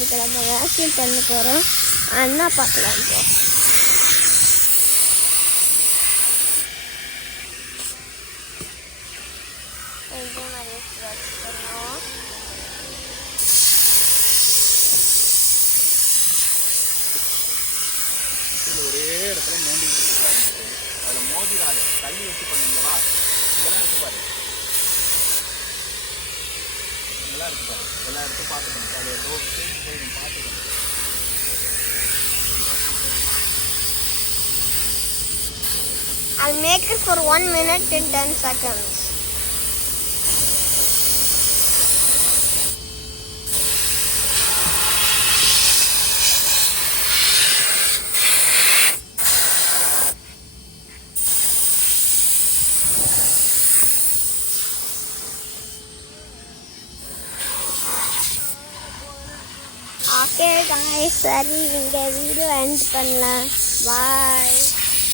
இன்னைக்கு நம்ம வேக்சின் பண்ண போகிறோம். அண்ணா பார்க்கலாம் இப்போ. ஒரே இடத்துல நோண்டிட்டு இருக்காங்க. அதில் மோதிராது தள்ளி வச்சு பண்ணுங்களா. இதெல்லாம் இருக்கு பாரு, இதெல்லாம் இருக்கு பாரு, எல்லா இடத்தையும் பார்த்துக்கணும். அது போயிடும், பார்த்துக்கணும். I'll make it for 1 minute and 10 seconds. Okay guys, சரி இந்த வீடியோ எண்ட் பண்ணலாம். Bye.